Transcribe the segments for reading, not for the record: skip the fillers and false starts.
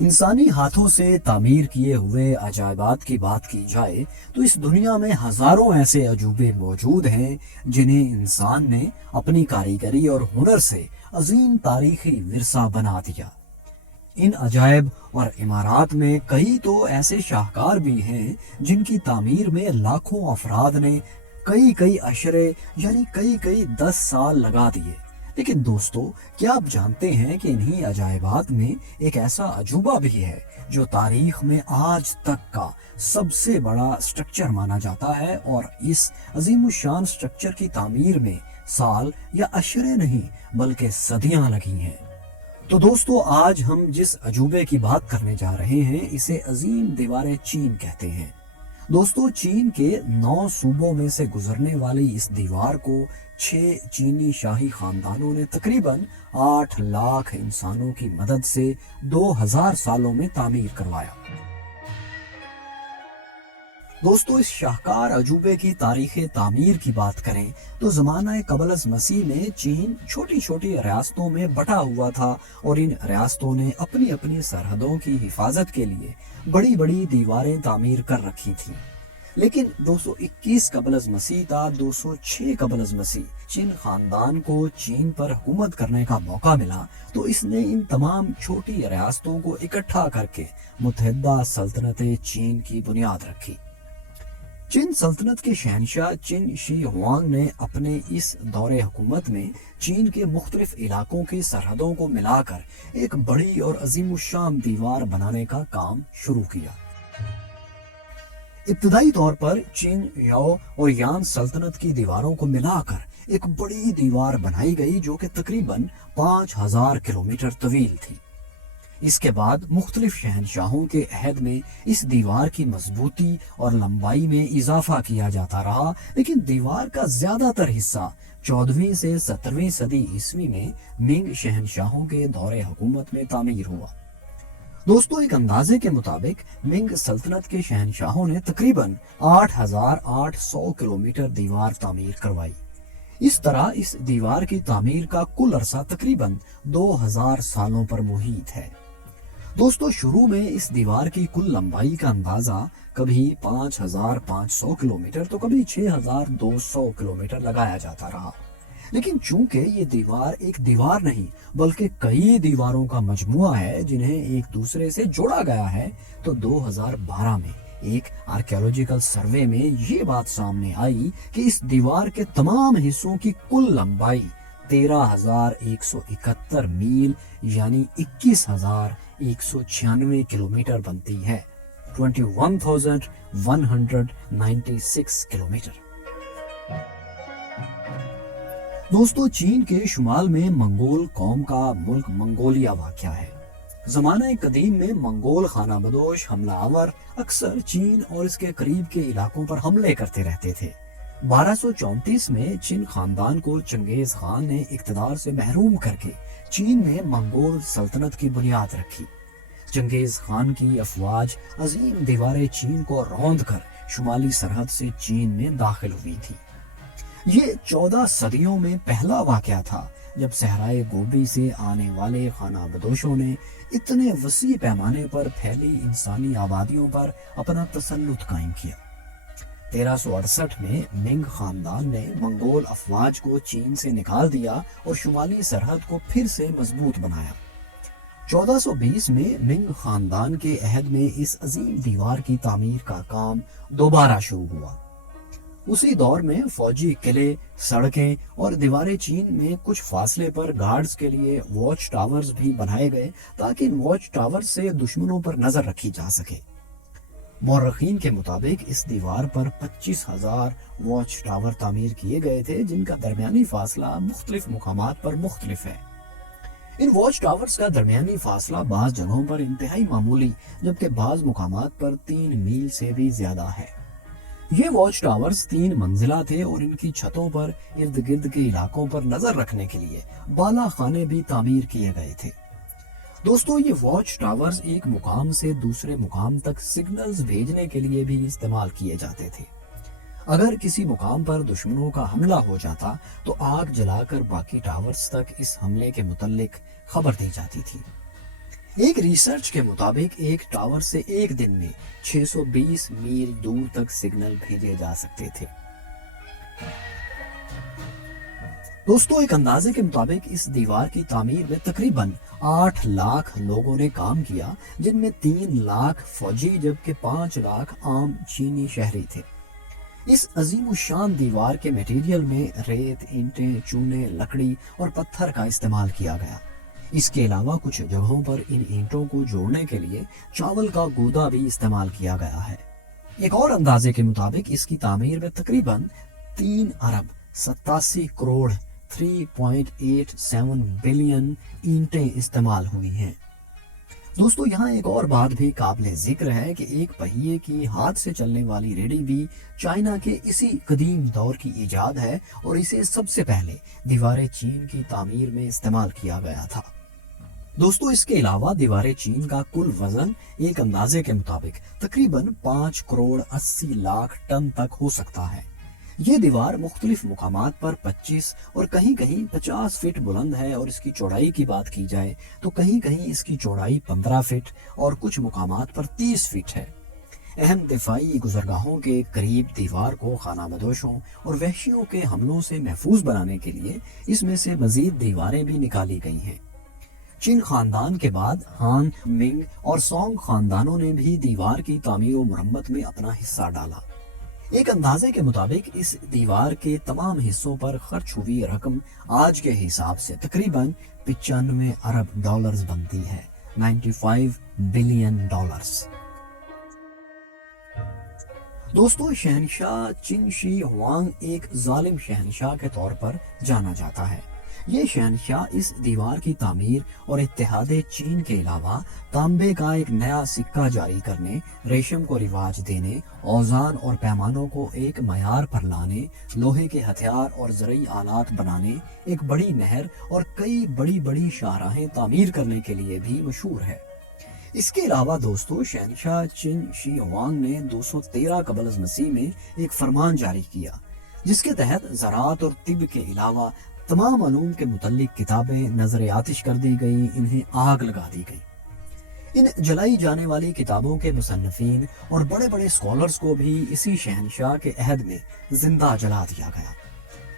انسانی ہاتھوں سے تعمیر کیے ہوئے عجائبات کی بات کی جائے تو اس دنیا میں ہزاروں ایسے عجوبے موجود ہیں جنہیں انسان نے اپنی کاریگری اور ہنر سے عظیم تاریخی ورثہ بنا دیا۔ ان عجائب اور عمارات میں کئی تو ایسے شاہکار بھی ہیں جن کی تعمیر میں لاکھوں افراد نے کئی اشرے یعنی کئی 10 سال لگا دیے۔ لیکن دوستو، کیا آپ جانتے ہیں کہ انہی عجائبات میں ایک ایسا عجوبہ بھی ہے جو تاریخ میں آج تک کا سب سے بڑا سٹرکچر مانا جاتا ہے، اور اس عظیم الشان سٹرکچر کی تعمیر میں سال یا اشرے نہیں بلکہ صدیاں لگی ہیں۔ تو دوستو، آج ہم جس عجوبے کی بات کرنے جا رہے ہیں اسے عظیم دیوار چین کہتے ہیں۔ دوستو، چین کے 9 صوبوں میں سے گزرنے والی اس دیوار کو 6 چینی شاہی خاندانوں نے تقریباً 8 لاکھ انسانوں کی مدد سے 2000 سالوں میں تعمیر کروایا۔ دوستو، اس شاہکار عجوبے کی تاریخ تعمیر کی بات کریں تو زمانہ قبل از مسیح میں چین چھوٹی ریاستوں میں بٹا ہوا تھا، اور ان ریاستوں نے اپنی سرحدوں کی حفاظت کے لیے بڑی دیواریں تعمیر کر رکھی تھیں۔ لیکن 221 قبل از مسیح تا 206 قبل از مسیح چین خاندان کو چین پر حکومت کرنے کا موقع ملا تو اس نے ان تمام چھوٹی ریاستوں کو اکٹھا کر کے متحدہ سلطنت چین کی بنیاد رکھی۔ چین سلطنت کے شہنشاہ چن شی ہوانگ نے اپنے اس دور حکومت میں چین کے مختلف علاقوں کی سرحدوں کو ملا کر ایک بڑی اور عظیم الشان دیوار بنانے کا کام شروع کیا۔ ابتدائی طور پر چین یاؤ اور یان سلطنت کی دیواروں کو ملا کر ایک بڑی دیوار بنائی گئی جو کہ تقریباً 5000 کلومیٹر طویل تھی۔ اس کے بعد مختلف شہنشاہوں کے عہد میں اس دیوار کی مضبوطی اور لمبائی میں اضافہ کیا جاتا رہا، لیکن دیوار کا زیادہ تر حصہ 14ویں سے 17ویں صدی عیسوی میں منگ شہنشاہوں کے دور حکومت میں تعمیر ہوا۔ دوستو، ایک اندازے کے مطابق منگ سلطنت کے شہنشاہوں نے تقریباً 8800 کلومیٹر دیوار تعمیر کروائی۔ اس طرح اس دیوار کی تعمیر کا کل عرصہ تقریباً 2000 سالوں پر محیط ہے۔ دوستو، شروع میں اس دیوار کی کل لمبائی کا اندازہ کبھی 5500 کلومیٹر تو کبھی 6200 کلومیٹر لگایا جاتا رہا، لیکن چونکہ یہ دیوار ایک دیوار نہیں بلکہ کئی دیواروں کا مجموعہ ہے جنہیں ایک دوسرے سے جوڑا گیا ہے، تو 2012 میں ایک آرکیولوجیکل سروے میں یہ بات سامنے آئی کہ اس دیوار کے تمام حصوں کی کل لمبائی 13171 میل یعنی 21196 کلومیٹر بنتی ہے، 21196 کلومیٹر۔ دوستو، چین کے شمال میں منگول قوم کا ملک منگولیا واقع ہے۔ زمانہ قدیم میں منگول خانہ بدوش حملہ آور اکثر چین اور اس کے قریب کے علاقوں پر حملے کرتے رہتے تھے۔ 1234 میں چین خاندان کو چنگیز خان نے اقتدار سے محروم کر کے چین میں منگول سلطنت کی بنیاد رکھی۔ چنگیز خان کی افواج عظیم دیوار چین کو روند کر شمالی سرحد سے چین میں داخل ہوئی تھی۔ یہ 14 صدیوں میں پہلا واقعہ تھا جب صحرائے گوبی سے آنے والے خانہ بدوشوں نے اتنے وسیع پیمانے پر پھیلی انسانی آبادیوں پر اپنا تسلط قائم کیا۔ 1368 میں منگ خاندان نے منگول افواج کو چین سے نکال دیا اور شمالی سرحد کو پھر سے مضبوط بنایا۔ 1420 میں منگ خاندان کے عہد میں اس عظیم دیوار کی تعمیر کا کام دوبارہ شروع ہوا۔ اسی دور میں فوجی قلعے، سڑکیں اور دیواریں چین میں کچھ فاصلے پر گارڈز کے لیے واچ ٹاورز بھی بنائے گئے تاکہ ان واچ ٹاورز سے دشمنوں پر نظر رکھی جا سکے۔ مورخین کے مطابق اس دیوار پر 25,000 واچ ٹاور تعمیر کیے گئے تھے جن کا درمیانی فاصلہ مختلف مقامات پر مختلف ہے۔ ان واچ ٹاورز کا درمیانی فاصلہ بعض جگہوں پر انتہائی معمولی جبکہ بعض مقامات پر 3 میل سے بھی زیادہ ہے۔ یہ واچ ٹاورز 3 منزلہ تھے اور ان کی چھتوں پر ارد گرد کے علاقوں پر نظر رکھنے کے لیے بالا خانے بھی تعمیر کیے گئے تھے۔ دوستو، یہ واچ ٹاورز ایک مقام سے دوسرے مقام تک سگنلز بھیجنے کے لیے بھی استعمال کیے جاتے تھے۔ اگر کسی مقام پر دشمنوں کا حملہ ہو جاتا تو آگ جلا کر باقی ٹاورز تک اس حملے کے متعلق خبر دی جاتی تھی۔ ایک ریسرچ کے مطابق ایک ٹاور سے ایک دن میں 620 میل دور تک سگنل بھیجے جا سکتے تھے۔ دوستو ایک اندازے کے مطابق اس دیوار کی تعمیر میں تقریباً 8 لاکھ لوگوں نے کام کیا، جن میں 3 لاکھ فوجی جبکہ 5 لاکھ عام چینی شہری تھے۔ اس عظیم الشان دیوار کے میٹیریل میں ریت، اینٹیں، چونے، لکڑی اور پتھر کا استعمال کیا گیا۔ اس کے علاوہ کچھ جگہوں پر ان اینٹوں کو جوڑنے کے لیے چاول کا گودا بھی استعمال کیا گیا ہے۔ ایک اور اندازے کے مطابق اس کی تعمیر میں تقریباً 3 ارب 87 کروڑ 3.87 بلین اینٹیں استعمال ہوئی ہیں۔ دوستو یہاں ایک اور بات بھی قابل ذکر ہے کہ ایک پہیے کی ہاتھ سے چلنے والی ریڑھی بھی چائنا کے اسی قدیم دور کی ایجاد ہے اور اسے سب سے پہلے دیوار چین کی تعمیر میں استعمال کیا گیا تھا۔ دوستو اس کے علاوہ دیوار چین کا کل وزن ایک اندازے کے مطابق تقریباً 5 کروڑ 80 لاکھ ٹن تک ہو سکتا ہے۔ یہ دیوار مختلف مقامات پر 25 اور کہیں کہیں 50 فٹ بلند ہے اور اس کی چوڑائی کی بات کی جائے تو کہیں کہیں اس کی چوڑائی 15 فٹ اور کچھ مقامات پر 30 فٹ ہے۔ اہم دفاعی گزرگاہوں کے قریب دیوار کو خانہ بدوشوں اور وحشیوں کے حملوں سے محفوظ بنانے کے لیے اس میں سے مزید دیواریں بھی نکالی گئی ہیں۔ چین خاندان کے بعد ہان، منگ اور سونگ خاندانوں نے بھی دیوار کی تعمیر و مرمت میں اپنا حصہ ڈالا۔ ایک اندازے کے مطابق اس دیوار کے تمام حصوں پر خرچ ہوئی رقم آج کے حساب سے تقریباً 95 ارب ڈالرز بنتی ہے، 95 بلین ڈالرز۔ دوستو شہنشاہ چن شی ہوانگ ایک ظالم شہنشاہ کے طور پر جانا جاتا ہے۔ یہ شہنشاہ اس دیوار کی تعمیر اور اتحاد چین کے علاوہ تانبے کا ایک نیا سکہ جاری کرنے، ریشم کو رواج دینے، اوزان اور پیمانوں کو ایک معیار پر لانے، لوہے کے ہتھیار اور زرعی آلات بنانے، ایک بڑی نہر اور کئی بڑی بڑی شاہراہیں تعمیر کرنے کے لیے بھی مشہور ہے۔ اس کے علاوہ دوستو شہنشاہ چن شی ہوانگ نے 213 قبل از مسیح میں ایک فرمان جاری کیا جس کے تحت زراعت اور طب کے علاوہ تمام علوم کے متعلق کتابیں نظر آتش کر دی گئیں، انہیں آگ لگا دی گئی۔ ان جلائی جانے والی کتابوں کے مصنفین اور بڑے بڑے اسکالرز کو بھی اسی شہنشاہ کے عہد میں زندہ جلا دیا گیا۔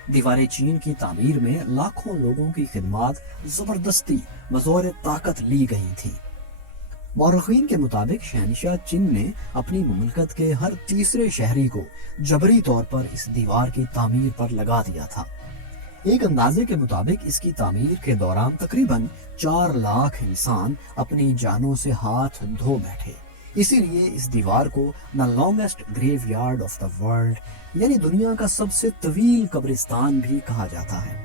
دیوار چین کی تعمیر میں لاکھوں لوگوں کی خدمات زبردستی بطور طاقت لی گئی تھیں۔ مورخین کے مطابق شہنشاہ چن نے اپنی مملکت کے ہر تیسرے شہری کو جبری طور پر اس دیوار کی تعمیر پر لگا دیا تھا۔ ایک اندازے کے مطابق اس کی تعمیر کے دوران تقریباً 4 لاکھ انسان اپنی جانوں سے ہاتھ دھو بیٹھے۔ اسی لیے اس دیوار کو the longest graveyard of the world یعنی دنیا کا سب سے طویل قبرستان بھی کہا جاتا ہے۔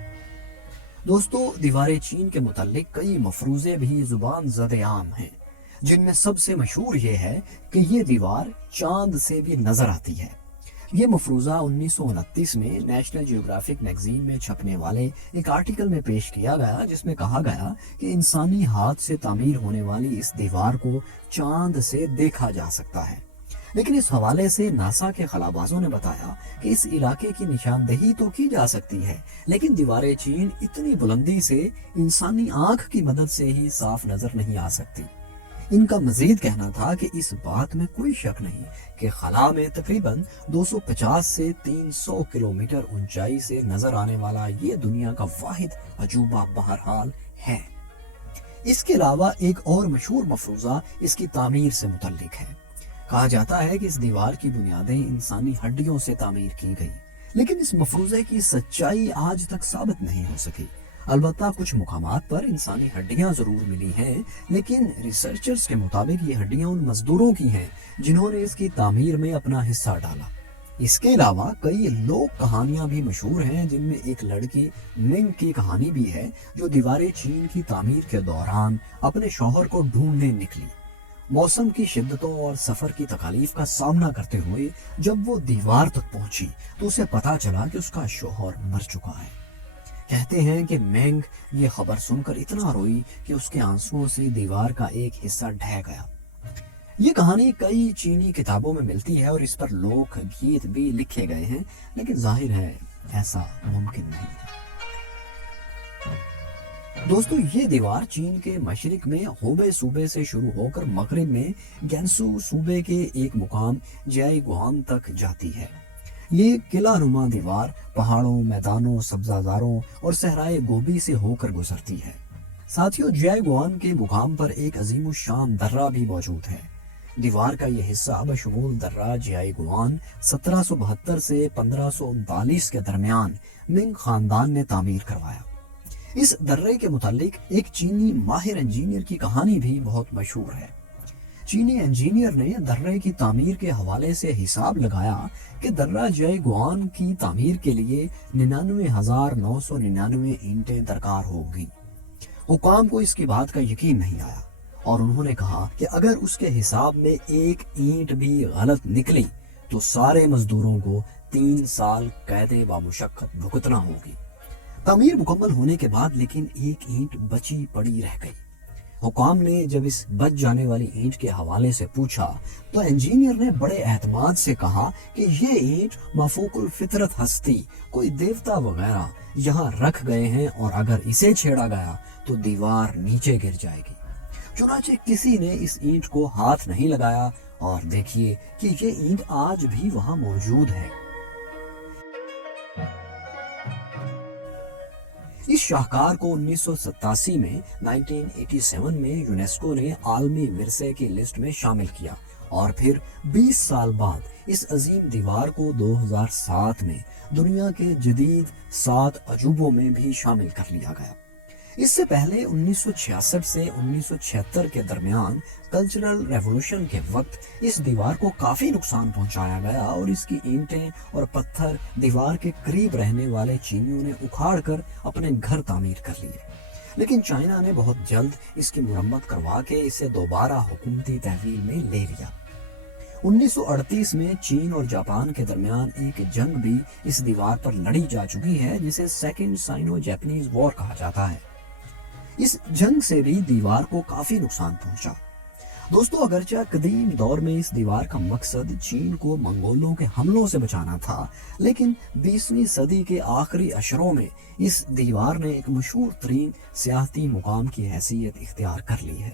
دوستو دیوار چین کے متعلق کئی مفروضے بھی زبان زد عام ہیں، جن میں سب سے مشہور یہ ہے کہ یہ دیوار چاند سے بھی نظر آتی ہے۔ یہ مفروضہ 1929 میں نیشنل جیوگرافک میگزین میں چھپنے والے ایک آرٹیکل میں پیش کیا گیا، جس میں کہا گیا کہ انسانی ہاتھ سے تعمیر ہونے والی اس دیوار کو چاند سے دیکھا جا سکتا ہے۔ لیکن اس حوالے سے ناسا کے خلابازوں نے بتایا کہ اس علاقے کی نشاندہی تو کی جا سکتی ہے، لیکن دیوار چین اتنی بلندی سے انسانی آنکھ کی مدد سے ہی صاف نظر نہیں آ سکتی۔ ان کا مزید کہنا تھا کہ اس بات میں کوئی شک نہیں کہ خلا میں تقریباً 250 سے 300 کلومیٹر اونچائی سے نظر آنے والا یہ دنیا کا واحد عجوبہ بہرحال ہے۔ اس کے علاوہ ایک اور مشہور مفروضہ اس کی تعمیر سے متعلق ہے۔ کہا جاتا ہے کہ اس دیوار کی بنیادیں انسانی ہڈیوں سے تعمیر کی گئی، لیکن اس مفروضے کی سچائی آج تک ثابت نہیں ہو سکی۔ البتہ کچھ مقامات پر انسانی ہڈیاں ضرور ملی ہیں، لیکن ریسرچرز کے مطابق یہ ہڈیاں ان مزدوروں کی ہیں جنہوں نے اس کی تعمیر میں اپنا حصہ ڈالا۔ اس کے علاوہ کئی لوک کہانیاں بھی مشہور ہیں، جن میں ایک لڑکی منگ کی کہانی بھی ہے جو دیوار چین کی تعمیر کے دوران اپنے شوہر کو ڈھونڈنے نکلی۔ موسم کی شدتوں اور سفر کی تکالیف کا سامنا کرتے ہوئے جب وہ دیوار تک پہنچی تو اسے پتا چلا کہ اس کا شوہر مر چکا ہے۔ کہتے ہیں کہ مینگ یہ خبر سن کر اتنا روئی کہ اس کے آنسوؤں سے دیوار کا ایک حصہ ڈھہ گیا۔ یہ کہانی کئی چینی کتابوں میں ملتی ہے اور اس پر لوک گیت بھی لکھے گئے ہیں، لیکن ظاہر ہے ایسا ممکن نہیں ہے۔ دوستو یہ دیوار چین کے مشرق میں ہوبے صوبے سے شروع ہو کر مغرب میں گینسو صوبے کے ایک مقام جائی گوان تک جاتی ہے۔ یہ قلعہ نما دیوار پہاڑوں، میدانوں، سبزہ اور صحرائے گوبی سے ہو کر گزرتی ہے۔ ساتھیوں، جائی گوان کے مقام پر ایک عظیم الشان درہ بھی موجود ہے۔ دیوار کا یہ حصہ بشمول درہ جائی گوان 1772 سے 1539 کے درمیان منگ خاندان نے تعمیر کروایا۔ اس درے کے متعلق ایک چینی ماہر انجینئر کی کہانی بھی بہت مشہور ہے۔ چینی انجینئر نے درے کی تعمیر کے حوالے سے حساب لگایا کہ درہ جائی گوان کی تعمیر کے لیے 99,999 اینٹیں درکار ہوگی۔ حکام کو اس کی بات کا یقین نہیں آیا اور انہوں نے کہا کہ اگر اس کے حساب میں ایک اینٹ بھی غلط نکلی تو سارے مزدوروں کو 3 سال قید و مشقت بھگتنا ہوگی۔ تعمیر مکمل ہونے کے بعد لیکن ایک اینٹ بچی پڑی رہ گئی۔ حکام نے جب اس بچ جانے والی اینٹ کے حوالے سے پوچھا تو انجینئر نے بڑے اعتماد سے کہا کہ یہ اینٹ مفوق الفطرت ہستی، کوئی دیوتا وغیرہ یہاں رکھ گئے ہیں اور اگر اسے چھیڑا گیا تو دیوار نیچے گر جائے گی۔ چنانچہ کسی نے اس اینٹ کو ہاتھ نہیں لگایا اور دیکھیے کہ یہ اینٹ آج بھی وہاں موجود ہے۔ اس شاہکار کو 1987 میں 1987 میں یونیسکو نے عالمی ورثے کی لسٹ میں شامل کیا اور پھر 20 سال بعد اس عظیم دیوار کو 2007 میں دنیا کے جدید 7 عجوبوں میں بھی شامل کر لیا گیا۔ اس سے پہلے 1966 سے 1976 کے درمیان کلچرل ریولوشن کے وقت اس دیوار کو کافی نقصان پہنچایا گیا اور اس کی اینٹیں اور پتھر دیوار کے قریب رہنے والے چینیوں نے اکھاڑ کر اپنے گھر تعمیر کر لیے، لیکن چائنا نے بہت جلد اس کی مرمت کروا کے اسے دوبارہ حکومتی تحویل میں لے لیا۔ 1938 میں چین اور جاپان کے درمیان ایک جنگ بھی اس دیوار پر لڑی جا چکی ہے جسے سیکنڈ سائنو جاپانیز وار کہا جاتا ہے۔ اس جنگ سے بھی دیوار کو کافی نقصان پہنچا۔ دوستو، اگرچہ قدیم دور میں اس دیوار کا مقصد چین کو منگولوں کے حملوں سے بچانا تھا، لیکن 20ویں صدی کے آخری اشروں میں اس دیوار نے ایک مشہور ترین سیاحتی مقام کی حیثیت اختیار کر لی ہے۔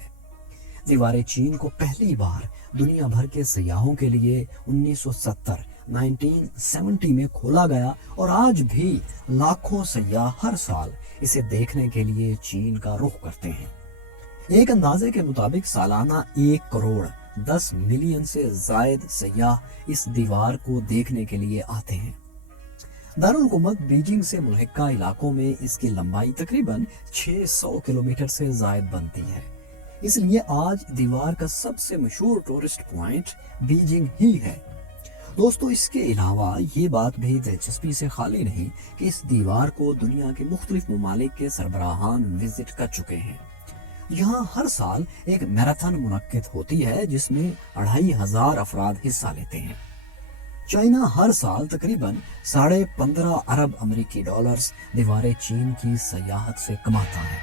دیوار چین کو پہلی بار دنیا بھر کے سیاحوں کے لیے 1970 میں کھولا گیا اور آج بھی لاکھوں سیاح ہر سال اسے دیکھنے کے لیے چین کا رخ کرتے ہیں۔ ایک اندازے کے مطابق سالانہ 1 کروڑ 10 ملین سے زائد سیاح اس دیوار کو دیکھنے کے لیے آتے ہیں۔ دارالحکومت بیجنگ سے ملحقہ علاقوں میں اس کی لمبائی تقریباً 600 کلومیٹر سے زائد بنتی ہے، اس لیے آج دیوار کا سب سے مشہور ٹورسٹ پوائنٹ بیجنگ ہی ہے۔ دوستو، اس کے علاوہ یہ بات بھی دلچسپی سے خالی نہیں کہ اس دیوار کو دنیا کے مختلف ممالک کے سربراہان وزٹ کر چکے ہیں۔ یہاں ہر سال ایک میراتھن منعقد ہوتی ہے جس میں 2500 افراد حصہ لیتے ہیں۔ چائنا ہر سال تقریباً 15.5 ارب امریکی ڈالرز دیوار چین کی سیاحت سے کماتا ہے۔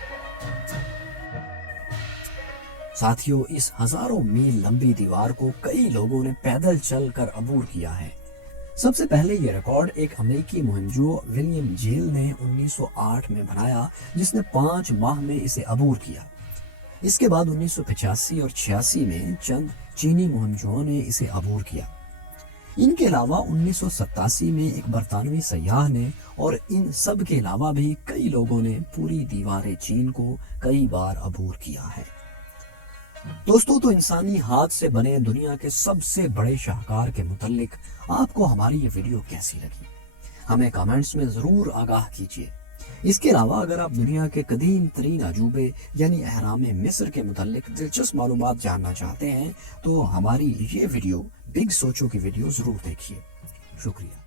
ساتھیوں، اس ہزاروں میل لمبی دیوار کو کئی لوگوں نے پیدل چل کر عبور کیا ہے۔ سب سے پہلے یہ ریکارڈ ایک امریکی مہمجو ولیم جیل نے 1908 میں بنایا، جس نے 5 ماہ میں اسے عبور کیا۔ اس کے بعد 1985 اور 86 میں چند چینی مہمجوؤں نے اسے عبور کیا۔ ان کے علاوہ 1987 میں ایک برطانوی سیاح نے اور ان سب کے علاوہ بھی کئی لوگوں نے پوری دیوار چین کو کئی بار عبور کیا ہے۔ دوستو، تو انسانی ہاتھ سے بنے دنیا کے سب سے بڑے شاہکار کے متعلق آپ کو ہماری یہ ویڈیو کیسی لگی؟ ہمیں کامنٹس میں ضرور آگاہ کیجیے۔ اس کے علاوہ اگر آپ دنیا کے قدیم ترین عجوبے یعنی اہرام مصر کے متعلق دلچسپ معلومات جاننا چاہتے ہیں تو ہماری یہ ویڈیو بگ سوچو کی ویڈیو ضرور دیکھیے۔ شکریہ۔